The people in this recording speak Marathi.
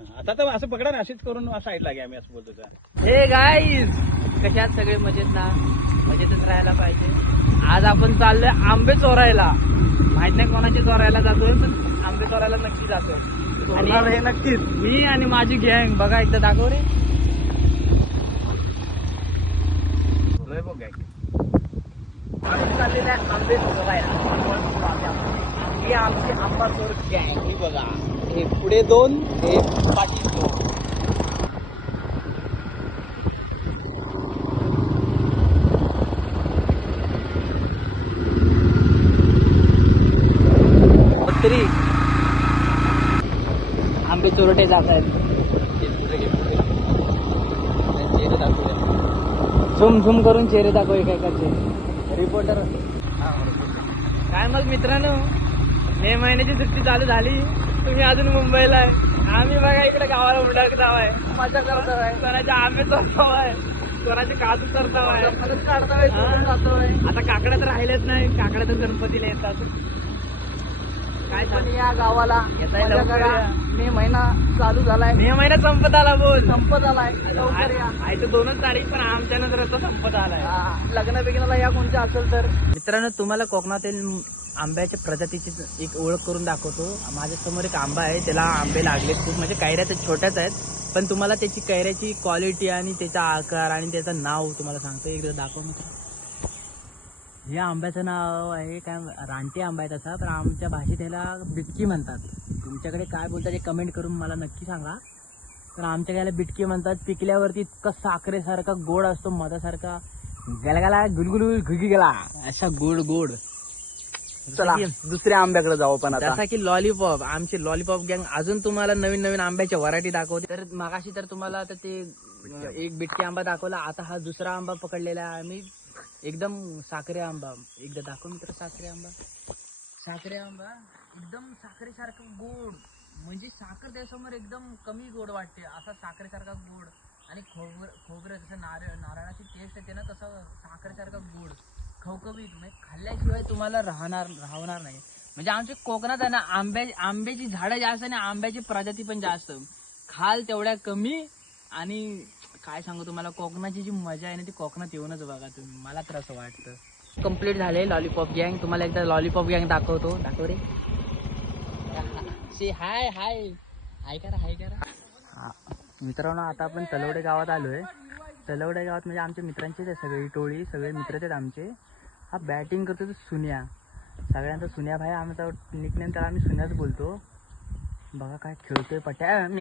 आता तर असं पकडा ना, अशीच करून साईडला घ्या, आम्ही असं बोलतो का. हे गाईज, कशात सगळे मजेत ना? मजेतच राहायला पाहिजे. आज आपण चाललोय आंबे चोरायला. माहित नाही कोणाचे चोरायला जातोय, पण आंबे चोरायला नक्की जातोय. आणि हे नक्कीच मी आणि माझी गँग. बघा एकदा दाखव रे. चाललेलं आहे आंबे चोरायला. ही आमची आंबा चोर गँग. ही बघा, हे पुढे 2, हे पाठी 2. तरी आंबे चोरटे दाखवायचे. झूम झूम करून चेहरे दाखव एकाचे. रिपोर्टर. काय मग मित्रांनो, मे महिन्याची सुट्टी चालू झाली, तुम्ही अजून मुंबईला आहे. आम्ही बघा इकडे गावाला उडाकताव आहे, मजा करताय. कोणाचे आंबे चोरताव आहे, कोणाचे काजू करताव आहे. आता काकडा तर राहिलेच नाही. काकडा तर गणपतीला येतात. काय पण या गावाला मे महिना चालू झालाय. मे महिना संपत आला. बोल संपत आलाय. आहे तर 2च तारीख, पण आमच्या नंतर संपत आलाय. लग्न बिग्नाला या कोणत्या असेल तर. मित्रांनो, तुम्हाला कोकणातील आंब्याच्या प्रजातीची एक ओळख करून दाखवतो. माझ्या समोर एक आंबा आहे, त्याला आंबे लागलेत खूप. म्हणजे कैऱ्या तर छोट्याच आहेत, पण तुम्हाला त्याची कैऱ्याची क्वालिटी आणि त्याचा आकार आणि त्याचं नाव तुम्हाला सांगतो. एकदा दाखव मित्र. या आंब्याचं नाव आहे काय, रानटी आंबा आहे तसा, पण आमच्या भाषेत त्याला बिटकी म्हणतात. तुमच्याकडे काय बोलतात ते कमेंट करून मला नक्की सांगा. तर आमच्या याला बिटकी म्हणतात. पिकल्यावरती इतका साखरेसारखा गोड असतो, मधासारखा गलगला गुलगुलू घुगी गेला अशा गोड गोड. चला दुसऱ्या आंब्याकडे जाऊ. पण जसा की लॉलीपॉप. आमची लॉलीपॉप गँग अजून तुम्हाला नवीन नवीन आंब्याच्या व्हरायटी दाखवते. तर मागाशी तर तुम्हाला आता ते एक बिटकी आंबा दाखवला, आता हा दुसरा आंबा पकडलेला आहे आम्ही. एकदम साखरे आंबा. एकदा दाखव मित्र. साखरे आंबा. साखरे आंबा एकदम साखरेसारखं गोड. म्हणजे साखर त्यासमोर एकदम कमी गोड वाटते, असा साखरेसारखा गोड. आणि खोबरं जसं नारळाची टेस्ट येते ना, तसं साखरेसारखा गोड खवखवीत. म्हणजे खाल्ल्याशिवाय तुम्हाला राहणार नाही. म्हणजे आमच्या कोकणात आहे ना, आंब्याची झाडं जास्त आणि आंब्याची प्रजाती पण जास्त. खाल तेवढ्या कमी. आणि काय सांगू तुम्हाला, कोकणाची जी मजा आहे ना, ती कोकणात येऊनच बघा तुम्ही. मला तर असं वाटतं. कम्प्लीट झाले लॉलीपॉप गँग. तुम्हाला एकदा लॉलीपॉप गँग दाखवतो. दाखव रे. हाय हाय हाय करा, हाय करा. मित्रांनो, आता आपण तलवडे गावात आलोय. तलवडे गावात म्हणजे आमच्या मित्रांचेच आहे सगळी टोळी, सगळे मित्रच आहेत आमचे. हा बॅटिंग करतो तो सुन्या. सगळ्यांचा सुन्या भाई. आमचा निकनेम त्याला आम्ही सुन्याच बोलतो. बघा काय खेळतोय पट्या.